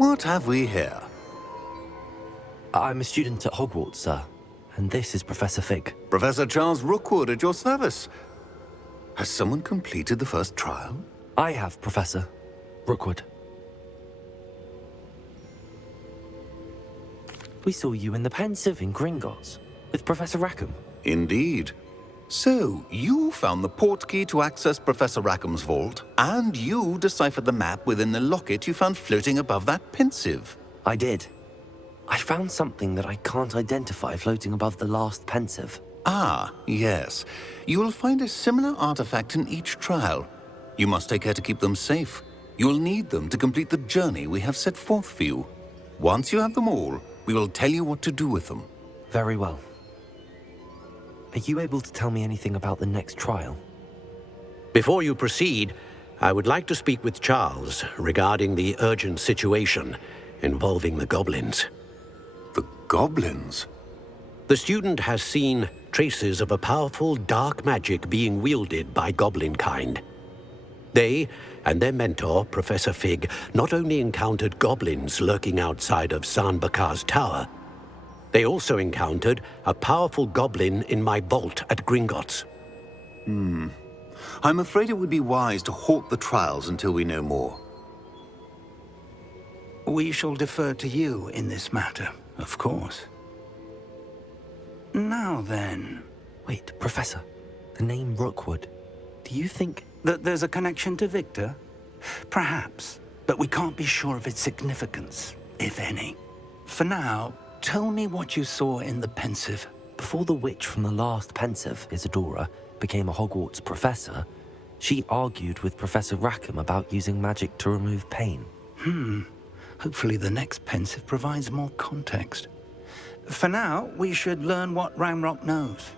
What have we here? I'm a student at Hogwarts, sir. And this is Professor Fig. Professor Charles Rookwood at your service. Has someone completed the first trial? I have, Professor Rookwood. We saw you in the Pensieve in Gringotts with Professor Rackham. Indeed. So, you found the portkey to access Professor Rackham's vault, and you deciphered the map within the locket you found floating above that Pensieve. I did. I found something that I can't identify floating above the last Pensieve. Ah, yes. You will find a similar artifact in each trial. You must take care to keep them safe. You'll need them to complete the journey we have set forth for you. Once you have them all, we will tell you what to do with them. Very well. Are you able to tell me anything about the next trial? Before you proceed, I would like to speak with Charles regarding the urgent situation involving the goblins. The goblins? The student has seen traces of a powerful dark magic being wielded by goblin kind. They and their mentor, Professor Fig, not only encountered goblins lurking outside of Sanbakar's tower, they also encountered a powerful goblin in my vault at Gringotts. I'm afraid it would be wise to halt the trials until we know more. We shall defer to you in this matter, of course. Now then... Wait, Professor. The name Rookwood. Do you think... that there's a connection to Victor? Perhaps, but we can't be sure of its significance, if any. For now, tell me what you saw in the Pensieve. Before the witch from the last Pensieve, Isadora, became a Hogwarts professor, she argued with Professor Rackham about using magic to remove pain. Hopefully the next Pensieve provides more context. For now, we should learn what Ramrock knows.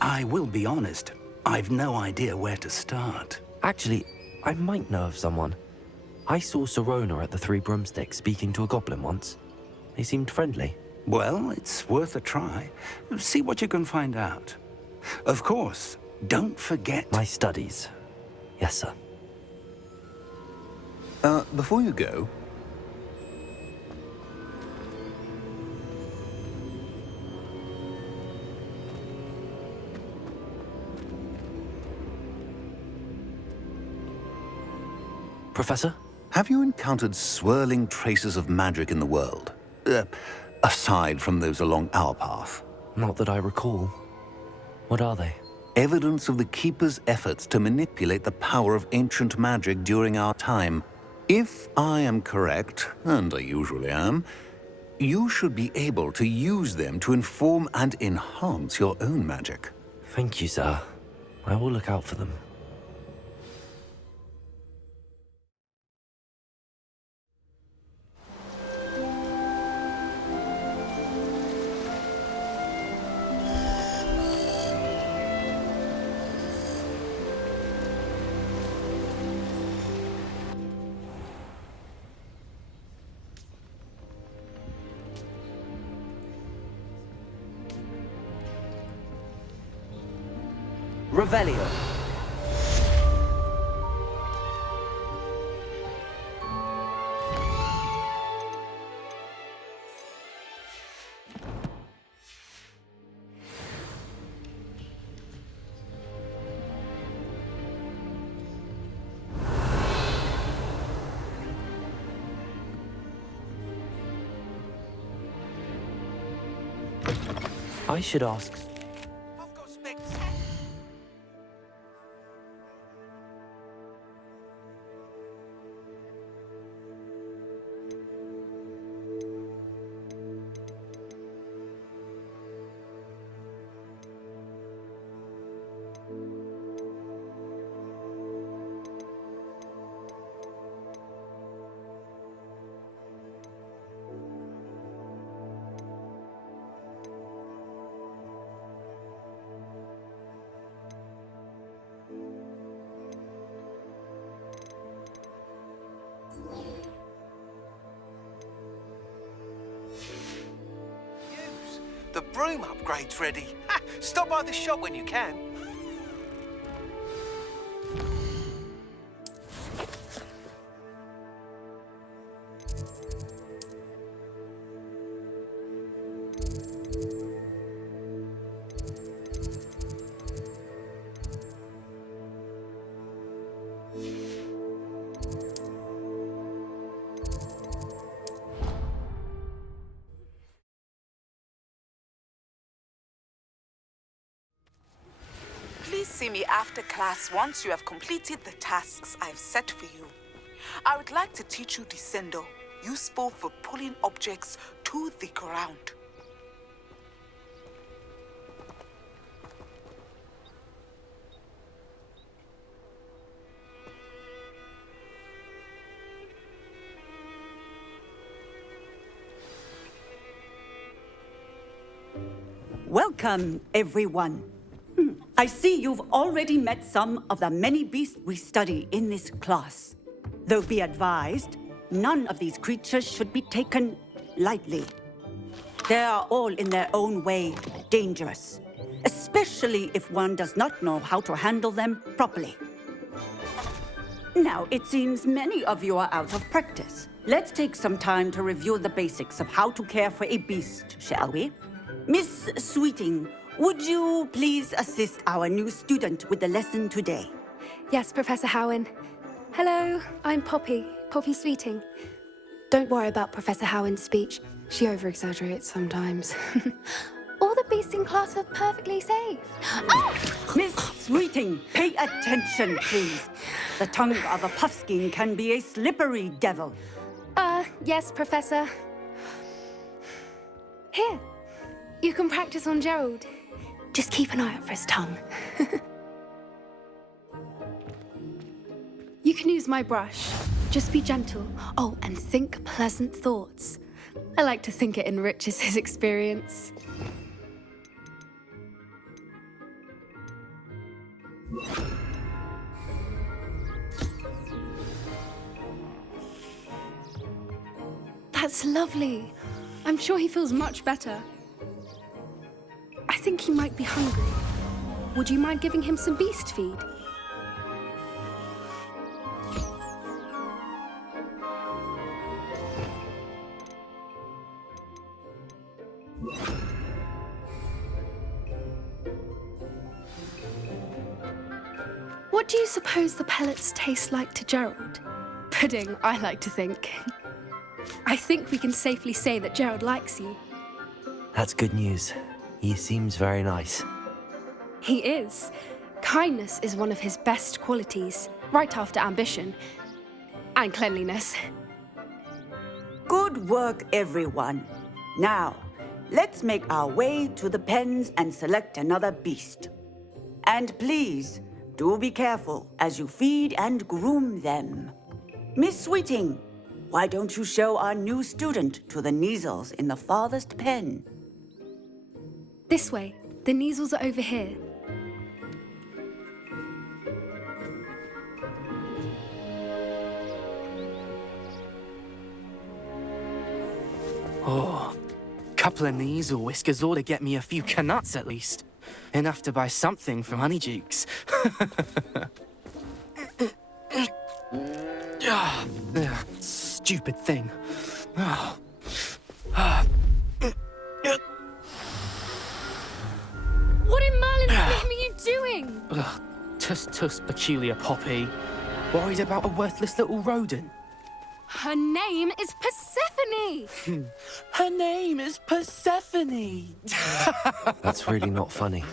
I will be honest, I've no idea where to start. Actually, I might know of someone. I saw Sirona at the Three Broomsticks speaking to a goblin once. They seemed friendly. Well, it's worth a try. See what you can find out. Of course, don't forget... My studies. Yes, sir. Before you go... Professor? Have you encountered swirling traces of magic in the world? Aside from those along our path? Not that I recall. What are they? Evidence of the Keeper's efforts to manipulate the power of ancient magic during our time. If I am correct, and I usually am, you should be able to use them to inform and enhance your own magic. Thank you, sir. I will look out for them. Revelio. I should ask... The broom upgrade's ready. Ha! Stop by the shop when you can. see me after class once you have completed the tasks I've set for you. I would like to teach you Descendo, useful for pulling objects to the ground. Welcome, everyone. I see you've already met some of the many beasts we study in this class. Though be advised, none of these creatures should be taken lightly. They are all in their own way dangerous, especially if one does not know how to handle them properly. Now, it seems many of you are out of practice. Let's take some time to review the basics of how to care for a beast, shall we? Miss Sweeting, would you please assist our new student with the lesson today? Yes, Professor Howen. Hello, I'm Poppy Sweeting. Don't worry about Professor Howen's speech. She over-exaggerates sometimes. All the beasts in class are perfectly safe. Oh! Miss Sweeting, pay attention, please. The tongue of a puffskein can be a slippery devil. Yes, Professor. Here, you can practice on Gerald. Just keep an eye out for his tongue. You can use my brush. Just be gentle. Oh, and think pleasant thoughts. I like to think it enriches his experience. That's lovely. I'm sure he feels much better. I think he might be hungry. Would you mind giving him some beast feed? What do you suppose the pellets taste like to Gerald? Pudding, I like to think. I think we can safely say that Gerald likes you. That's good news. He seems very nice. He is. Kindness is one of his best qualities, right after ambition. And cleanliness. Good work, everyone. Now, let's make our way to the pens and select another beast. And please, do be careful as you feed and groom them. Miss Sweeting, why don't you show our new student to the Kneazles in the farthest pen? This way. The Kneazles are over here. Oh, couple of Kneazle whiskers ought to get me a few canuts at least. Enough to buy something from Honeydukes. Stupid thing. What in Merlin's name are you doing? Tuss, peculiar Poppy. Worried about a worthless little rodent. Her name is Persephone! Her name is Persephone! That's really not funny.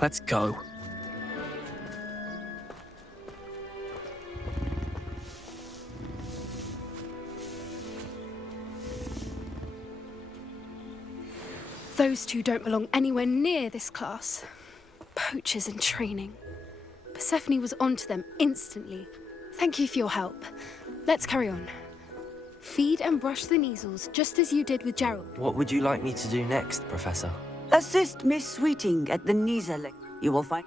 Let's go. Those two don't belong anywhere near this class. Poachers in training. Persephone was onto them instantly. Thank you for your help. Let's carry on. Feed and brush the Kneazles, just as you did with Gerald. What would you like me to do next, Professor? Assist Miss Sweeting at the Kneazle. You will find...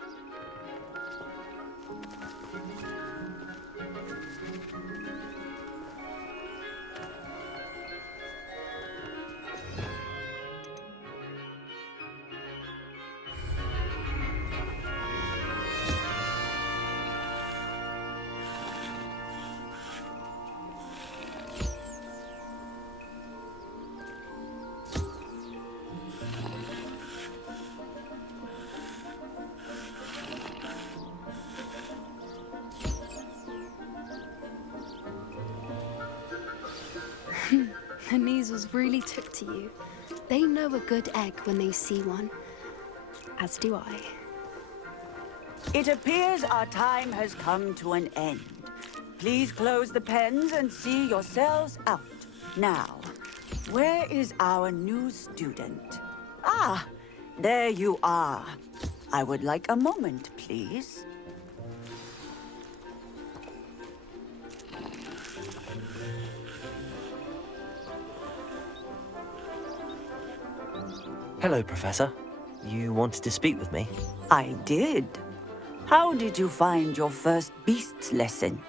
The Neasels really took to you. They know a good egg when they see one. As do I. It appears our time has come to an end. Please close the pens and see yourselves out. Now, where is our new student? Ah, there you are. I would like a moment, please. Hello, Professor. You wanted to speak with me? I did. How did you find your first beasts lesson?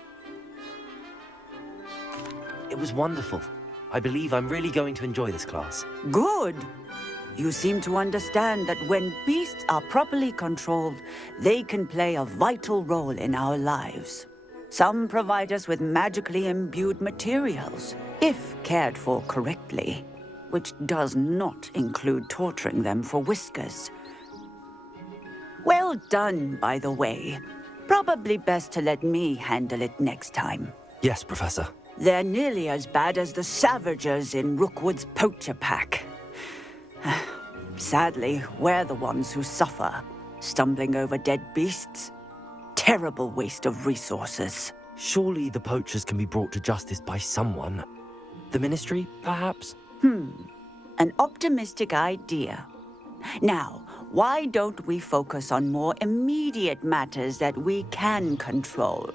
It was wonderful. I believe I'm really going to enjoy this class. Good. You seem to understand that when beasts are properly controlled, they can play a vital role in our lives. Some provide us with magically imbued materials, if cared for correctly, which does not include torturing them for whiskers. Well done, by the way. Probably best to let me handle it next time. Yes, Professor. They're nearly as bad as the Savagers in Rookwood's poacher pack. Sadly, we're the ones who suffer, stumbling over dead beasts. Terrible waste of resources. Surely the poachers can be brought to justice by someone. The Ministry, perhaps? An optimistic idea. Now, why don't we focus on more immediate matters that we can control?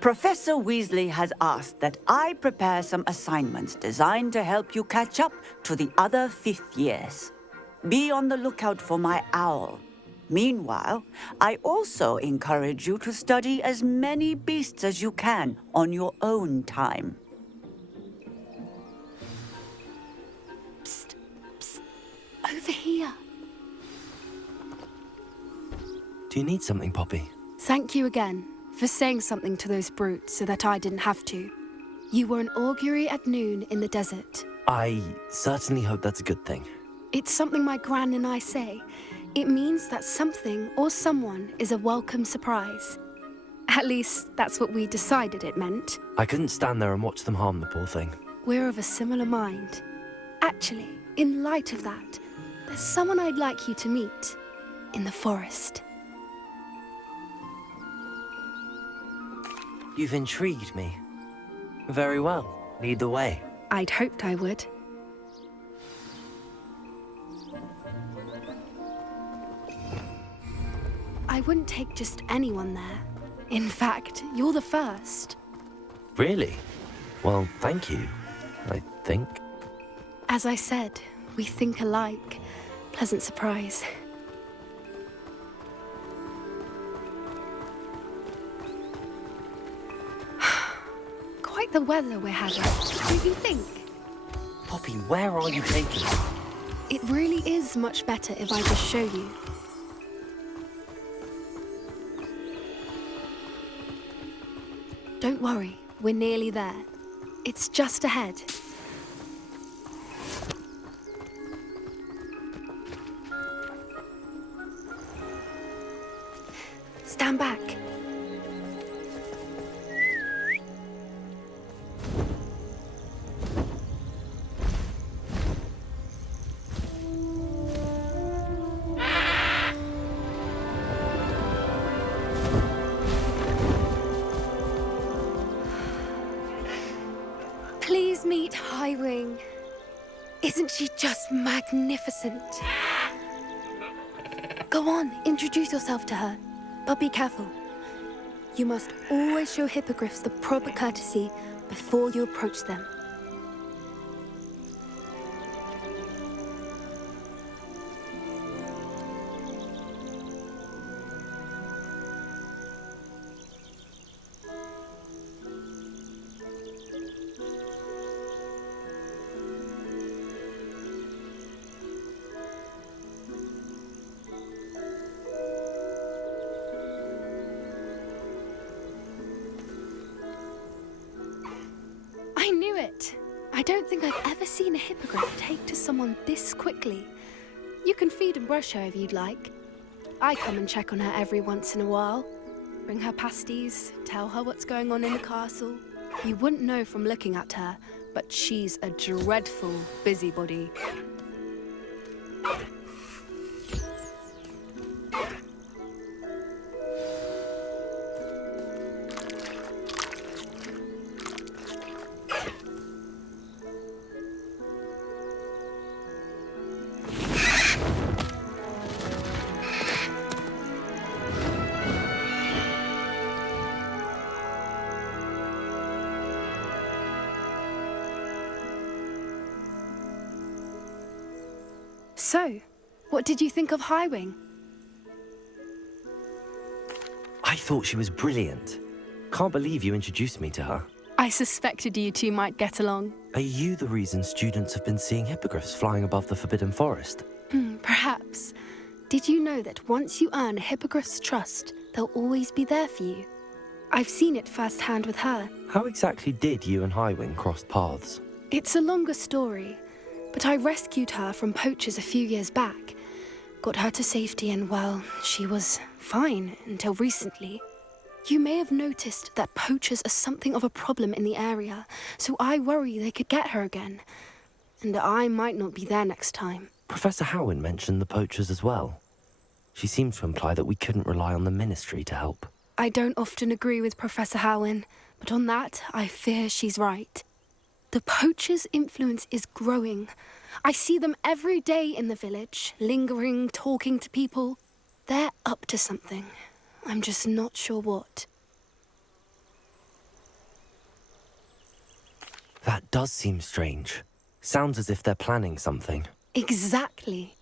Professor Weasley has asked that I prepare some assignments designed to help you catch up to the other fifth years. Be on the lookout for my owl. Meanwhile, I also encourage you to study as many beasts as you can on your own time. Psst, psst. Over here. Do you need something, Poppy? Thank you again for saying something to those brutes so that I didn't have to. You were an augury at noon in the desert. I certainly hope that's a good thing. It's something my gran and I say. It means that something or someone is a welcome surprise. At least, that's what we decided it meant. I couldn't stand there and watch them harm the poor thing. We're of a similar mind. Actually, in light of that, there's someone I'd like you to meet in the forest. You've intrigued me. Very well. Lead the way. I'd hoped I would. I wouldn't take just anyone there. In fact, you're the first. Really? Well, thank you, I think. As I said, we think alike. Pleasant surprise. Quite the weather we're having, don't you think? Poppy, where are you taking me? It really is much better if I just show you. Don't worry, we're nearly there. It's just ahead. Stand back. Please meet Highwing. Isn't she just magnificent? Go on, introduce yourself to her. But be careful. You must always show hippogriffs the proper courtesy before you approach them. I knew it! I don't think I've ever seen a hippogriff take to someone this quickly. You can feed and brush her if you'd like. I come and check on her every once in a while. Bring her pasties, tell her what's going on in the castle. You wouldn't know from looking at her, but she's a dreadful busybody. So, what did you think of Highwing? I thought she was brilliant. Can't believe you introduced me to her. I suspected you two might get along. Are you the reason students have been seeing hippogriffs flying above the Forbidden Forest? Perhaps. Did you know that once you earn a hippogriff's trust, they'll always be there for you? I've seen it firsthand with her. How exactly did you and Highwing cross paths? It's a longer story, but I rescued her from poachers a few years back. Got her to safety and, well, she was fine until recently. You may have noticed that poachers are something of a problem in the area, so I worry they could get her again. And I might not be there next time. Professor Howin mentioned the poachers as well. She seemed to imply that we couldn't rely on the Ministry to help. I don't often agree with Professor Howin, but on that, I fear she's right. The poachers' influence is growing. I see them every day in the village, lingering, talking to people. They're up to something. I'm just not sure what. That does seem strange. Sounds as if they're planning something. Exactly.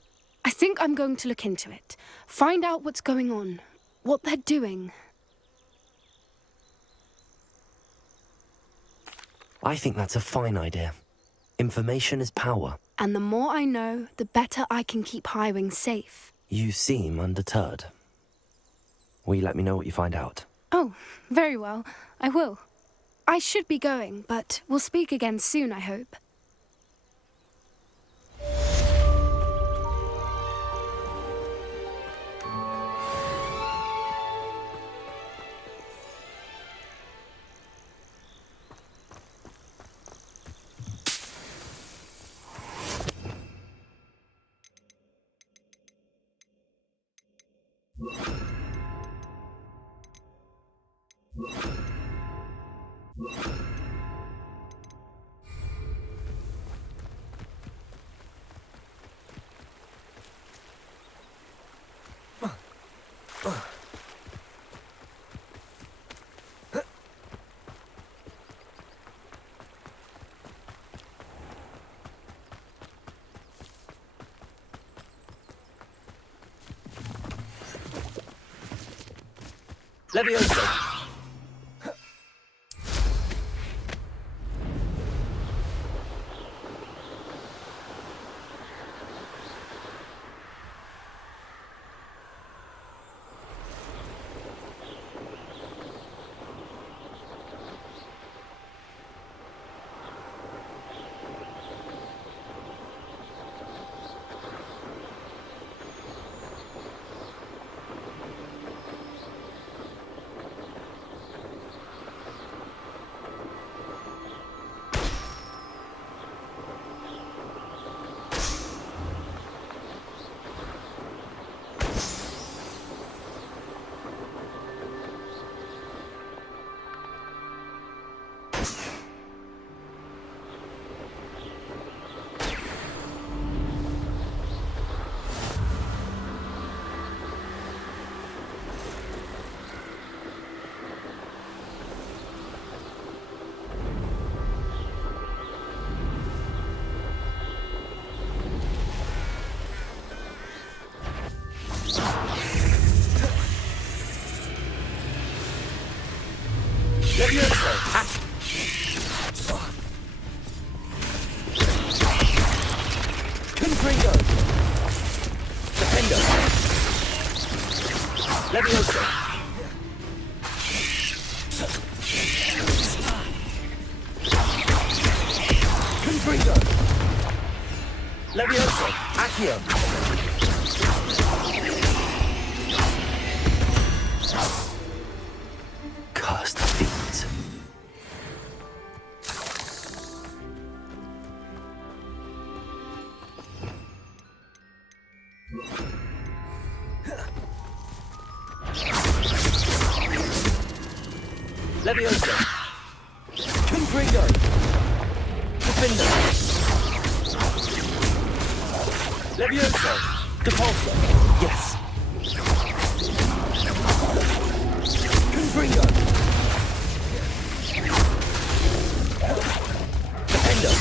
I think I'm going to look into it. Find out what's going on, what they're doing. I think that's a fine idea. Information is power. And the more I know, the better I can keep Highwing safe. You seem undeterred. Will you let me know what you find out? Oh, very well. I will. I should be going, but we'll speak again soon, I hope. Levioso! Confringo! Defender! Levioso! Confringo! Levioso! Accio! Cursed fiends. Leviosa. Confringo. Defender. Leviosa. Depulsor. Yes. Confringo. Defender.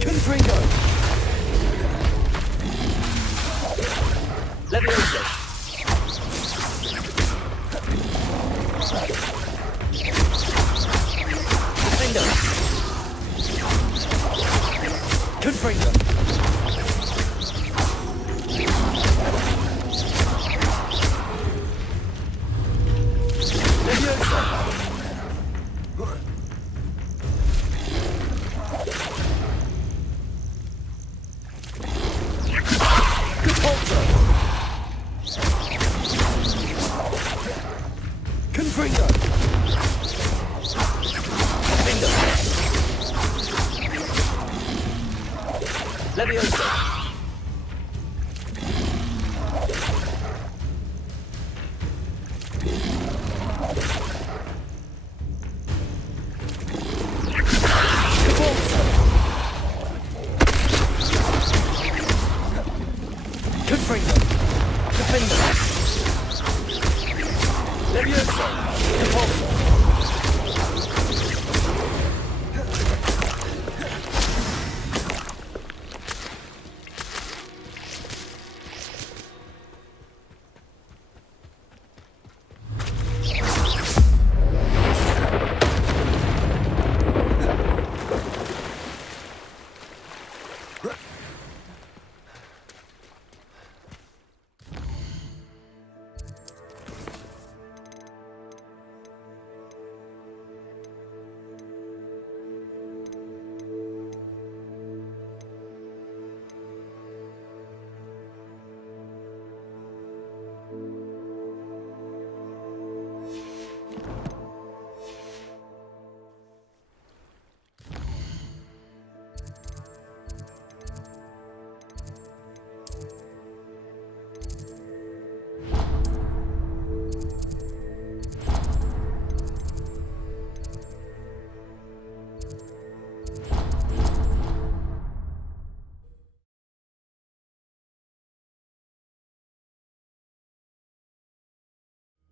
Confringo. Leviosa. Defender. Confringo. Leviosa. Depulsor. Confringo. Defender. Leviosa. Depulsor. Confringo. Defender. Leviosa. Depulsor.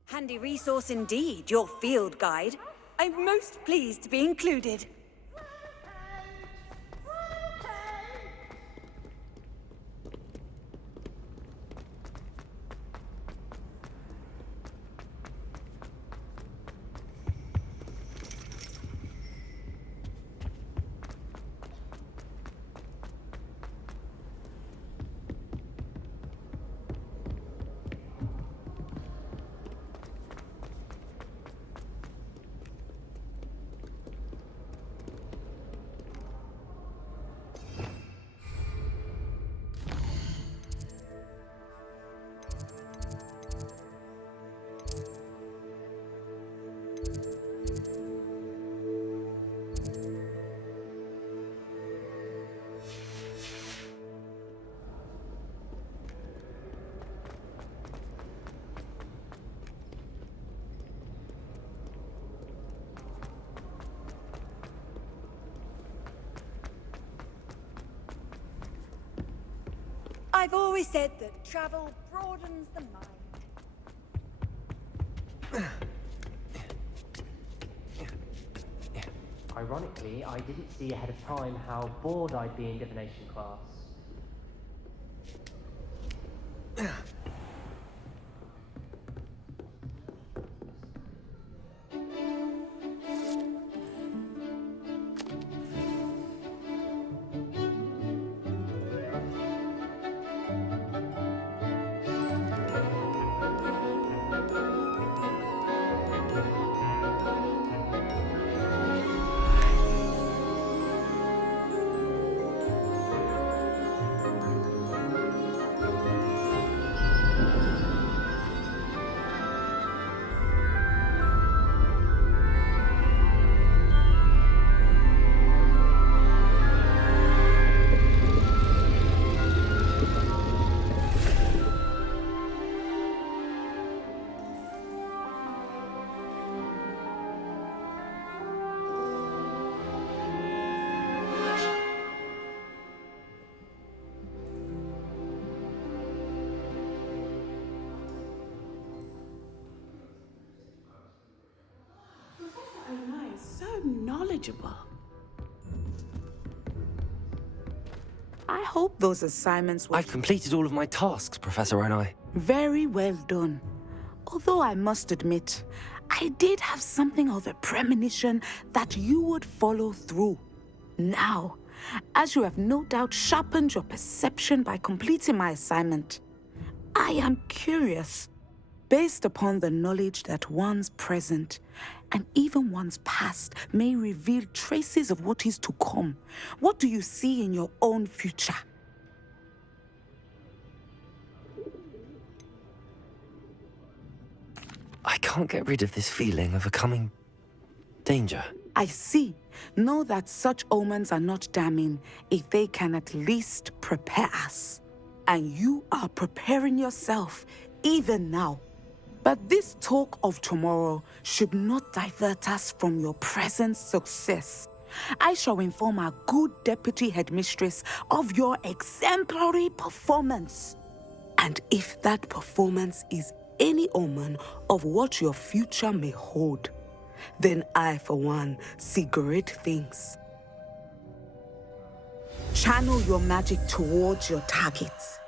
Handy resource indeed, your field guide. I'm most pleased to be included. I've always said that travel broadens the mind. Ironically, I didn't see ahead of time how bored I'd be in divination class. knowledgeable. I hope those assignments were I've completed all of my tasks, Professor Onai. very well done. Although I must admit, I did have something of a premonition that you would follow through. Now, as you have no doubt sharpened your perception by completing my assignment, I am curious, based upon the knowledge that one's present and even one's past may reveal traces of what is to come. What do you see in your own future? I can't get rid of this feeling of a coming danger. I see. Know that such omens are not damning if they can at least prepare us. And you are preparing yourself, even now. But this talk of tomorrow should not divert us from your present success. I shall inform our good deputy headmistress of your exemplary performance. And if that performance is any omen of what your future may hold, then I, for one, see great things. Channel your magic towards your targets.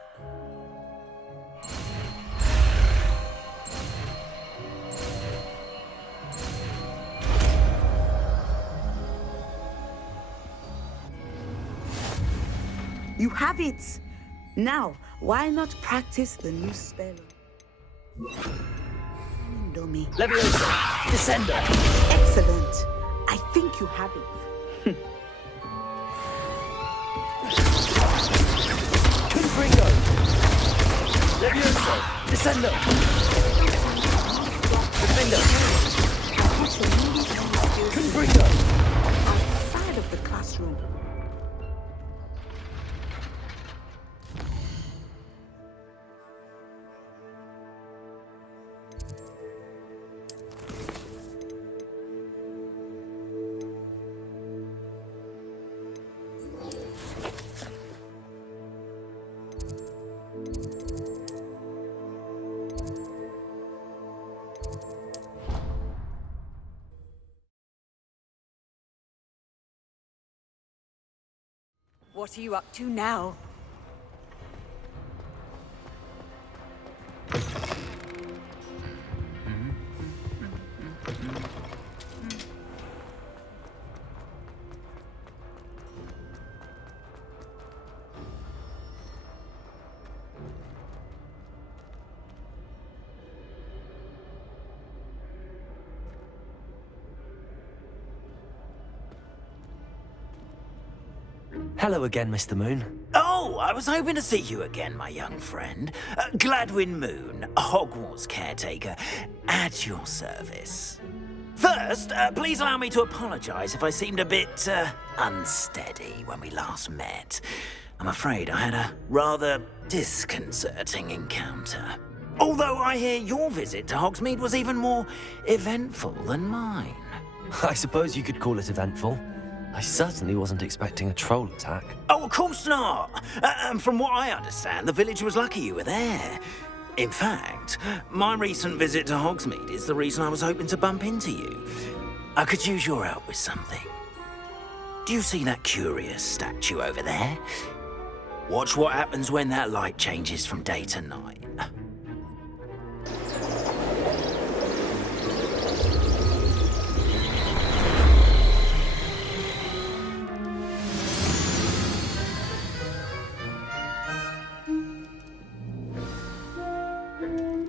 You have it! Now, why not practice the new spell? Indomie. Leviosa! Descender! Excellent! I think you have it. Confringo! Leviosa! Descender! Defender! Confringo! Outside of the classroom. What are you up to now? Hello again, Mr. Moon. Oh, I was hoping to see you again, my young friend. Gladwin Moon, Hogwarts caretaker, at your service. First, please allow me to apologize if I seemed a bit, unsteady when we last met. I'm afraid I had a rather disconcerting encounter. Although I hear your visit to Hogsmeade was even more eventful than mine. I suppose you could call it eventful. I certainly wasn't expecting a troll attack. Oh, of course not. And from what I understand, the village was lucky you were there. In fact, my recent visit to Hogsmeade is the reason I was hoping to bump into you. I could use your help with something. Do you see that curious statue over there? Watch what happens when that light changes from day to night.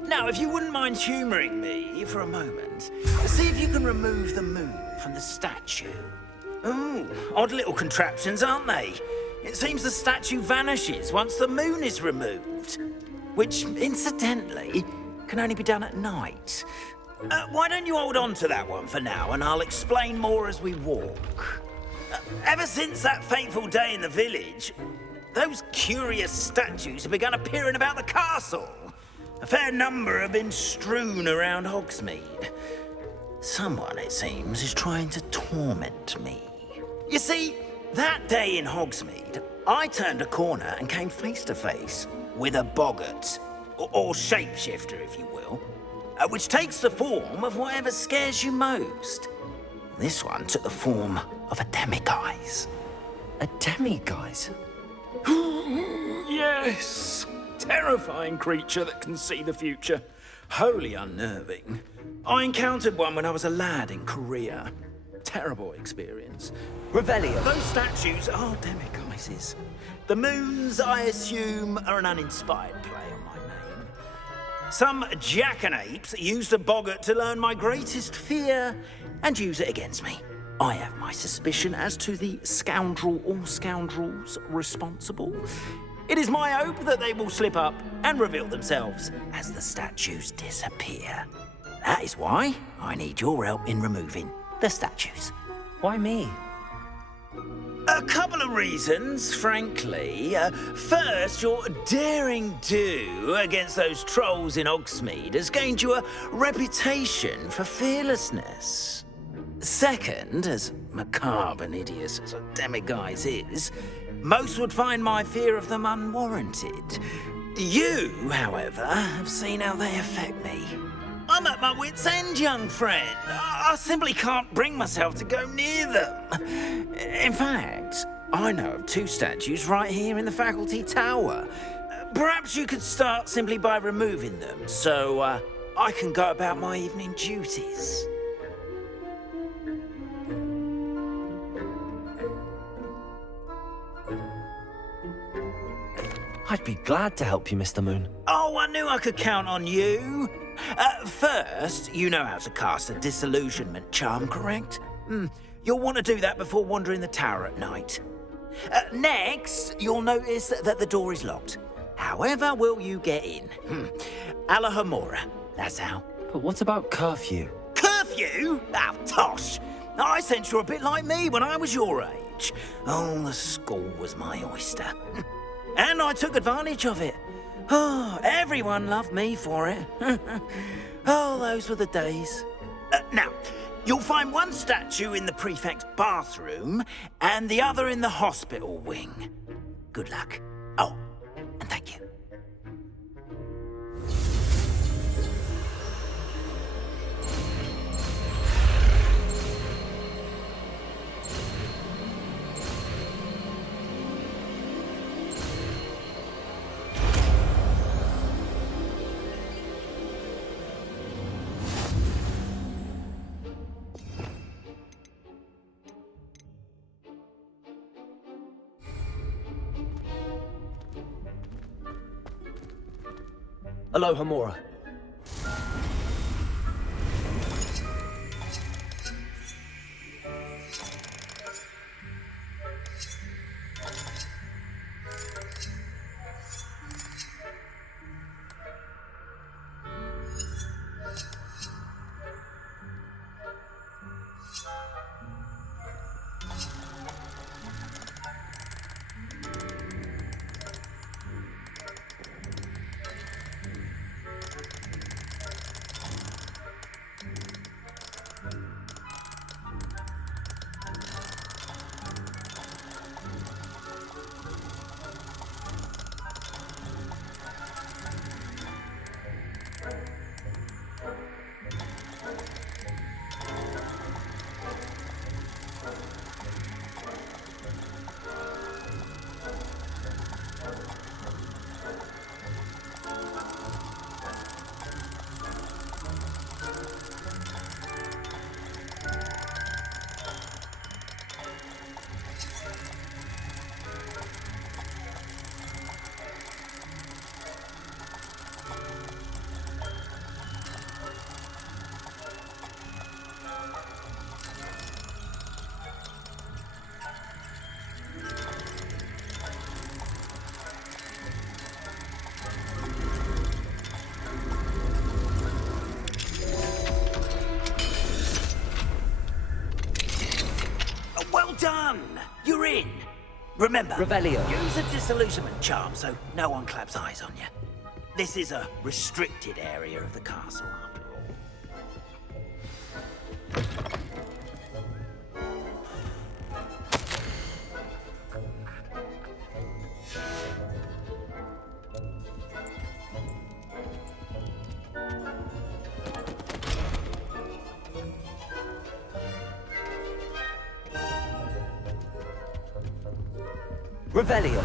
Now, if you wouldn't mind humouring me for a moment, see if you can remove the moon from the statue. Ooh, odd little contraptions, aren't they? It seems the statue vanishes once the moon is removed, which, incidentally, can only be done at night. Why don't you hold on to that one for now, and I'll explain more as we walk. Ever since that fateful day in the village, those curious statues have begun appearing about the castle. A fair number have been strewn around Hogsmeade. Someone, it seems, is trying to torment me. You see, that day in Hogsmeade, I turned a corner and came face to face with a boggart, or shapeshifter, if you will, which takes the form of whatever scares you most. This one took the form of a demiguise. A demiguise? Yes! Terrifying creature that can see the future. Wholly unnerving. I encountered one when I was a lad in Korea. Terrible experience. Revelio. Those statues are demiguises. The moons, I assume, are an uninspired play on my name. Some jackanapes used a boggart to learn my greatest fear and use it against me. I have my suspicion as to the scoundrel or scoundrels responsible. It is my hope that they will slip up and reveal themselves as the statues disappear. That is why I need your help in removing the statues. Why me? A couple of reasons, frankly. First, your daring do against those trolls in Hogsmeade has gained you a reputation for fearlessness. Second, as macabre and hideous as a demiguise is, most would find my fear of them unwarranted. You, however, have seen how they affect me. I'm at my wit's end, young friend. I simply can't bring myself to go near them. In fact, I know of 2 statues right here in the faculty tower. Perhaps you could start simply by removing them, so I can go about my evening duties. I'd be glad to help you, Mr. Moon. Oh, I knew I could count on you. First, you know how to cast a disillusionment charm, correct? You'll want to do that before wandering the tower at night. Next, you'll notice that the door is locked. However will you get in? Alahomora, that's how. But what about curfew? Curfew? Oh, tosh. I sense you're a bit like me when I was your age. Oh, the school was my oyster. And I took advantage of it. Oh, everyone loved me for it. Oh, those were the days. Now, you'll find one statue in the prefect's bathroom and the other in the hospital wing. Good luck. Oh, and thank you. Alohomora. Done! You're in! Remember, Revelio. Use a disillusionment charm so no one claps eyes on you. This is a restricted area of the castle, after all. Revelio.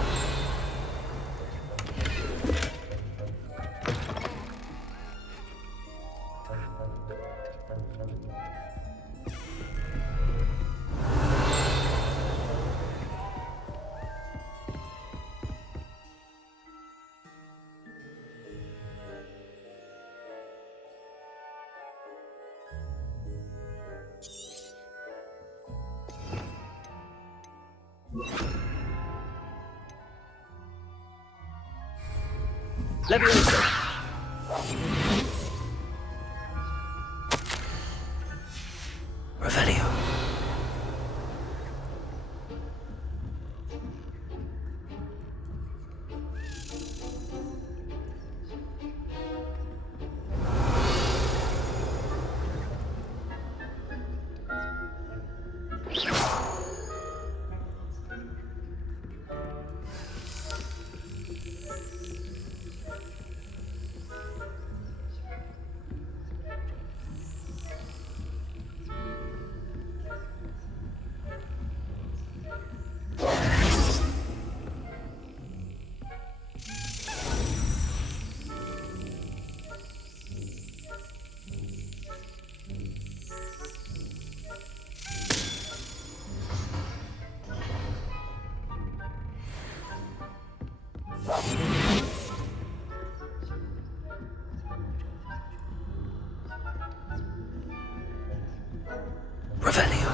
Levioso. Revelio. Revelio.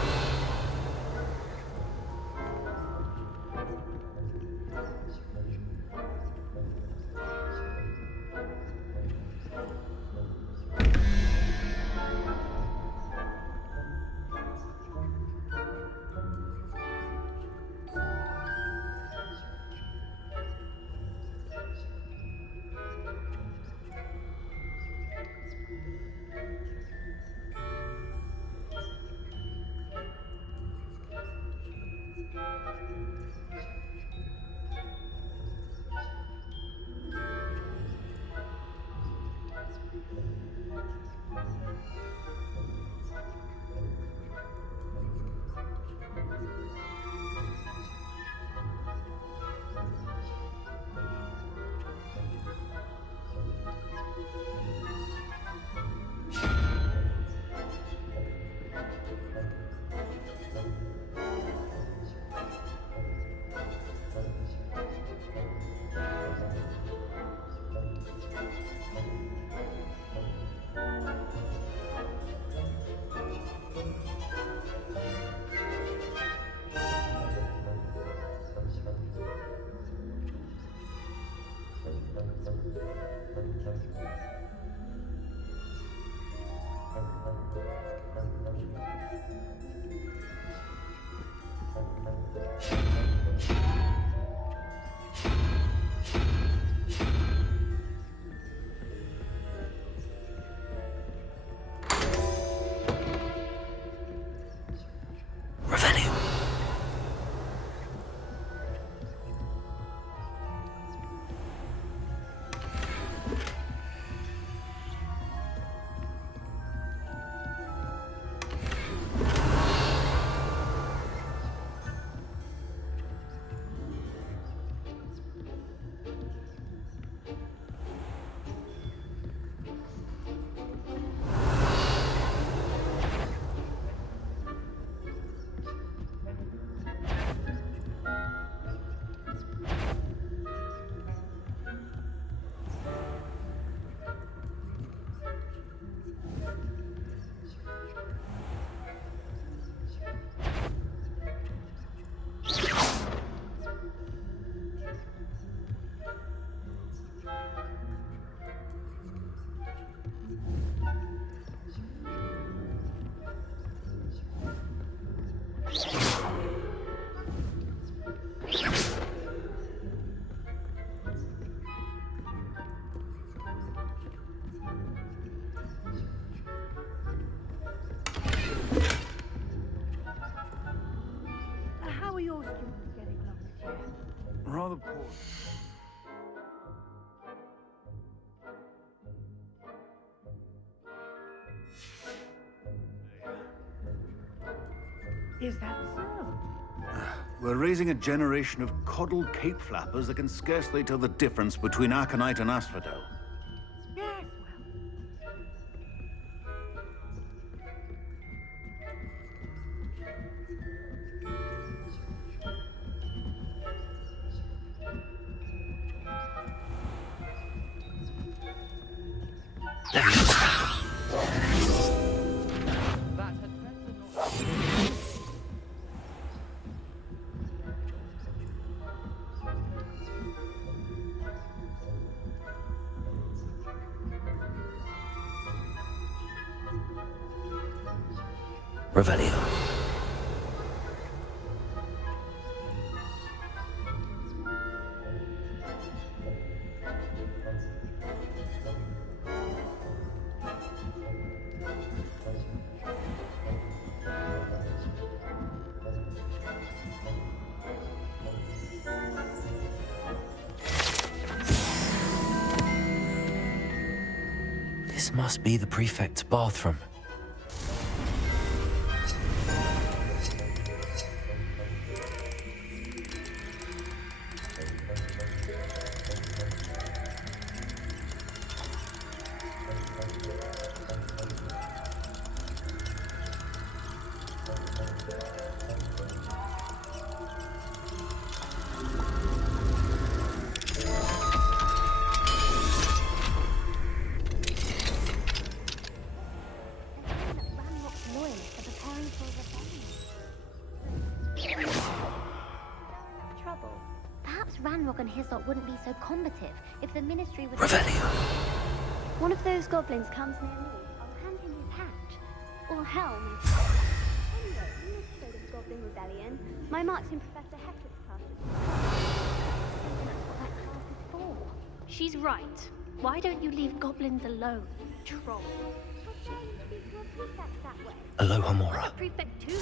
How are your students getting along this year? Rather poor. Is that that so? We're raising a generation of coddled cape flappers that can scarcely tell the difference between aconite and asphodel. Yes, Revelio. This must be the prefect's bathroom. wouldn't be so combative if the ministry would... Revelio. One of those goblins comes near me, I'll hand him his hat. Or helm. Anyway, in this state of Goblin Rebellion, my marks in Professor Hector's class that's what that class is for. She's right. Why don't you leave goblins alone, troll? Aloha Mora. Prefect too.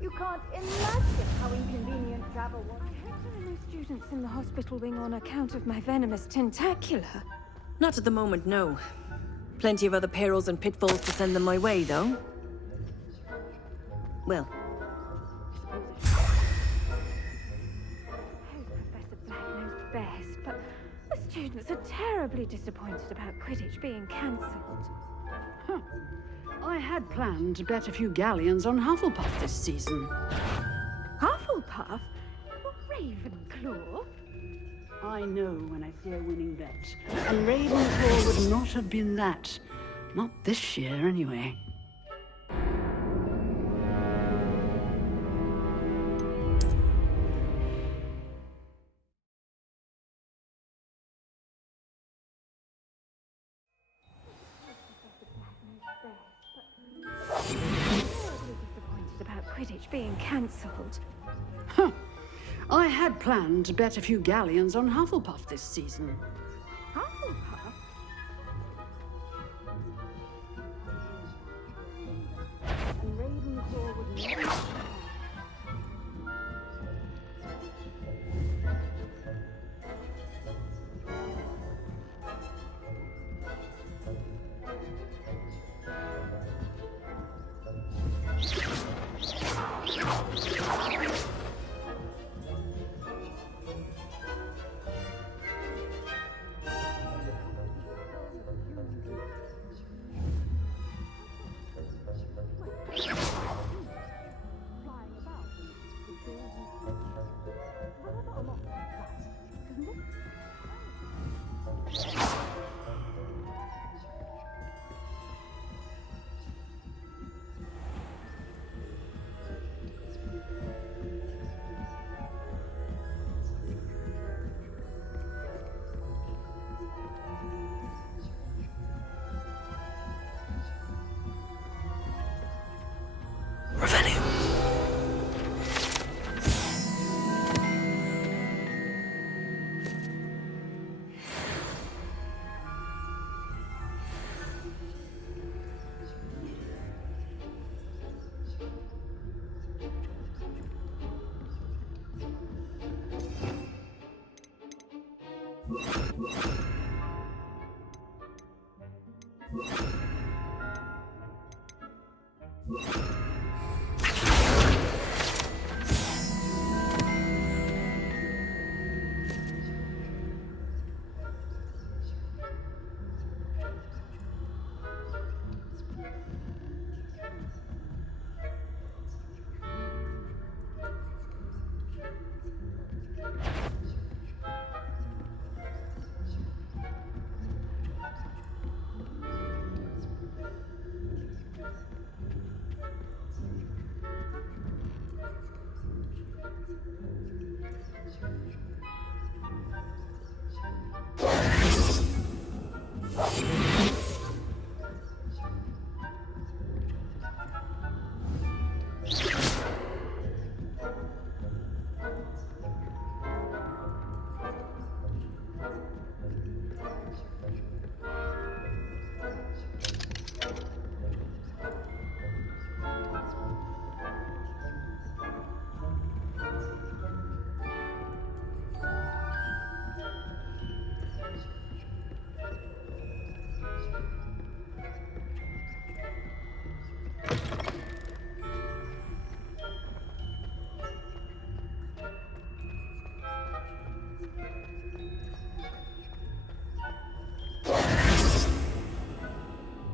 You can't imagine how inconvenient travel was. There are no students in the hospital wing on account of my venomous tentacula. Not at the moment, no. Plenty of other perils and pitfalls to send them my way, though. Well. Professor Black knows best, but the students are terribly disappointed about Quidditch being cancelled. Huh. I had planned to bet a few galleons on Hufflepuff this season. Hufflepuff? Or Ravenclaw? I know when I see a winning bet. And Ravenclaw would not have been that. Not this year, anyway. Disappointed about Quidditch being cancelled. Huh. I had planned to bet a few galleons on Hufflepuff this season. Hufflepuff? And Ravenclaw would not...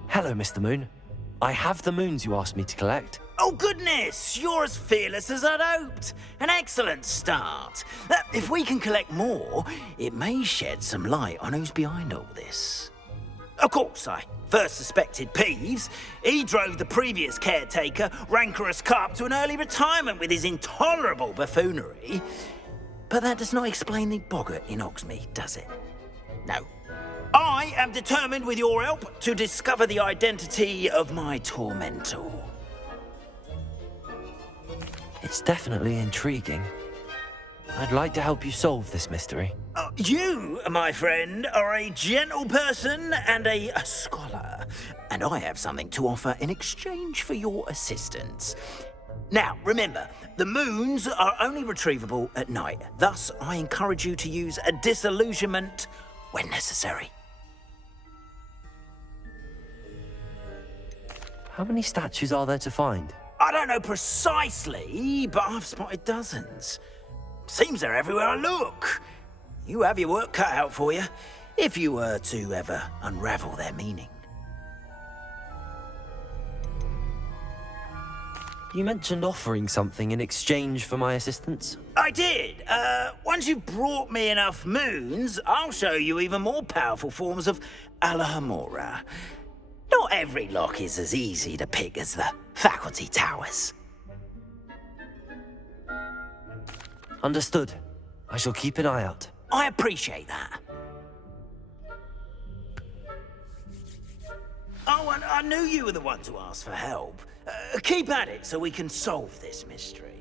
Hello, Mr. Moon. I have the moons you asked me to collect. Oh, goodness! You're as fearless as I'd hoped. An excellent start. If we can collect more, it may shed some light on who's behind all this. Of course, I first suspected Peeves. He drove the previous caretaker, rancorous Carp, to an early retirement with his intolerable buffoonery. But that does not explain the boggart in Hogsmeade, does it? No. I am determined, with your help, to discover the identity of my tormentor. It's definitely intriguing. I'd like to help you solve this mystery. You, my friend, are a gentle person and a scholar, and I have something to offer in exchange for your assistance. Now, remember, the moons are only retrievable at night. Thus, I encourage you to use a disillusionment when necessary. How many statues are there to find? I don't know precisely, but I've spotted dozens. Seems they're everywhere I look. You have your work cut out for you, if you were to ever unravel their meaning. You mentioned offering something in exchange for my assistance. I did. Once you've brought me enough moons, I'll show you even more powerful forms of Alahamora. Not every lock is as easy to pick as the faculty towers. Understood. I shall keep an eye out. I appreciate that. Oh, and I knew you were the one to ask for help. Keep at it so we can solve this mystery.